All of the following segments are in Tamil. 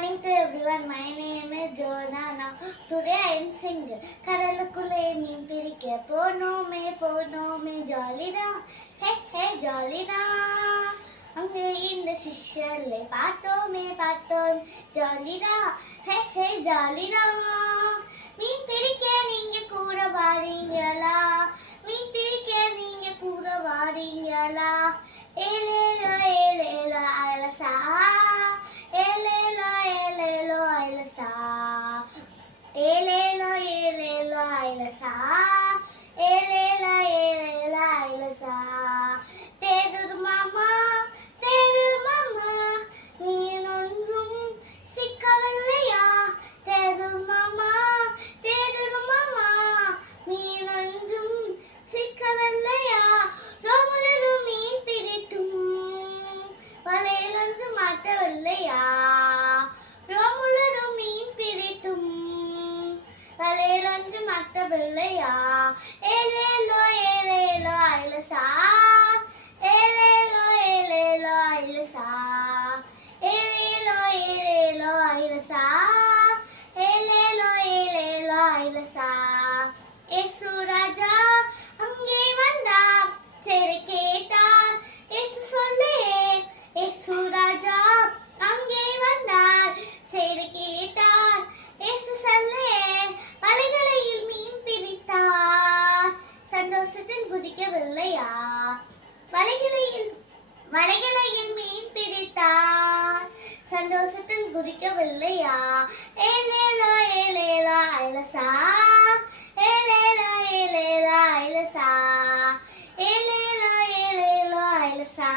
morning to everyone. My name is Jonah. Now, today I am singing. கடலுக்குள்ளே மீன் பிடிக்க போனோமே ஜாலிடா. ஹே ஹே ஜாலிடா. அங்கே இந்த சிஷ்யர்களை பார்த்தோம் ஜாலிடா. ஹே ஹே ஜாலிடா. மீன் பிடிக்க நீங்க கூட வாரீங்களா? மீன் பிடிக்க நீங்க கூட வாரீங்களா? ஏலேலோ ஏலேலோ அலசா. ஏலேலோ ஏலேலோ அலசா. ஏலேலோ ஏலேலோ அலசா. ஏலேலோ ஏலேலோ அலசா. தேடுது மாமா நீன் ஒன்றும் சிக்கவில்லையா? தேடுது மாமா நீன் ஒன்றும் சிக்கவில்லையா? ரோமுலரும் மீன் பிடித்தும் வலையிலொன்று மாட்டவில்லையா? ரோமுலரும் மீன் பிடித்தும் வலையிலொன்று மாட்டவில்லையா? ஏலேலோ ஏலேலோ அலசா. ஏலேலோ ஏலேலோ அலசா. ஏலேலோ ஏலேலோ அலசா. ஏலேலோ ஏலேலோ அலசா. ஏசு ராஜா அங்கே வந்தார், சரி கேட்டார். ஏசு சொல்லே. ஏசு ராஜா அங்கே வந்தார், சரி கேட்டார். ஏசு சொல்லே. வலைகளையில் மீன் பிடித்தார், சந்தோஷத்தில் குதிக்கவில்லையா? வலைகளையில் மீன் பிடித்தார், சந்தோஷத்தில் குதிக்கவில்லையா? ஏலேலோ ஏலேலோ அலசா. ஏலேலோ ஏலேலோ அலசா. ஏலேலோ ஏலேலோ அலசா.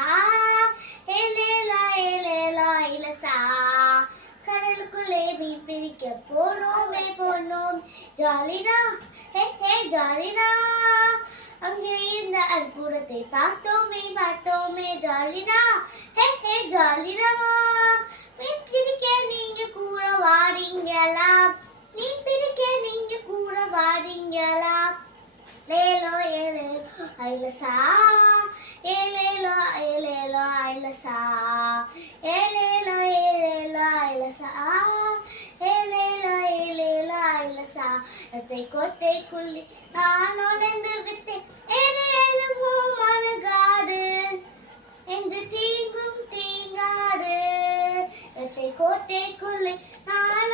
ஏலேலோ ஏலேலோ அலசா. கடலுக்குள்ளே மீன் பிடிக்க போனோம் ஜாலிடா. ஹே ஹே ஜாலிடா. அங்கே இருந்த அற்புதத்தை பார்த்தோமே ஜாலிடா. ஹே ஹே ஜாலிடா. மீன் பிடிக்க நீங்க கூட வாரீங்களா? மீன் பிடிக்க நீங்க கூட வாரீங்களா? லேலோ ஏலேலோ அலசா. ஏலேலோ ஏலேலோ அலசா. ஏலேலோ ஏலேலோ அலசா. ஏலேலோ ஏலேலோ அலசா. கோட்டைக்குள்ளே நான் நுழைந்து விட்டேன். ஏலேலும் மனகாடு என்று தீங்கும் தீங்காடு. கோட்டைக்குள்ளே நான்